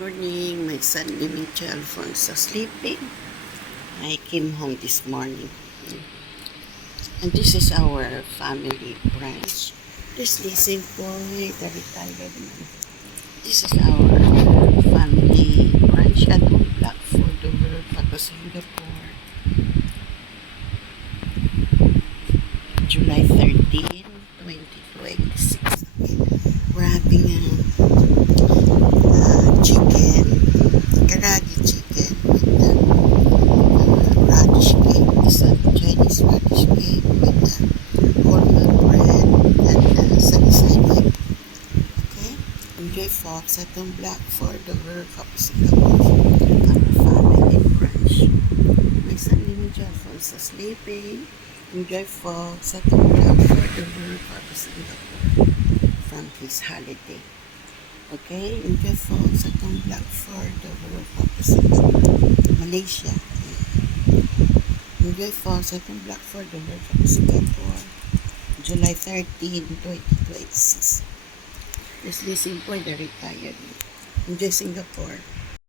Morning, my son Dimitri Alfonso sleeping. I came home this morning. And this is our family branch. This Lizzie Boy, the retired man. This is our family branch at Blackford, over Paco, Singapore. July 13, 2026. We're having chicken, karaage chicken with radish cake. It's a Chinese radish cake with wholemeal bread and sunny side dip. Okay? Enjoy folks at Blackford, over Paco, Singapore. Our family brunch. My son Dimitri Alfonso sleeping. Enjoy folks at Blackford, over Paco, Singapore from his holiday. Okay, enjoy folks at Blackford, over Paco, Singapore, Malaysia. Enjoy folks at Blackford, over Paco, Singapore, July 13, 2026. This Lizzie Boy, the retired. Enjoy Singapore.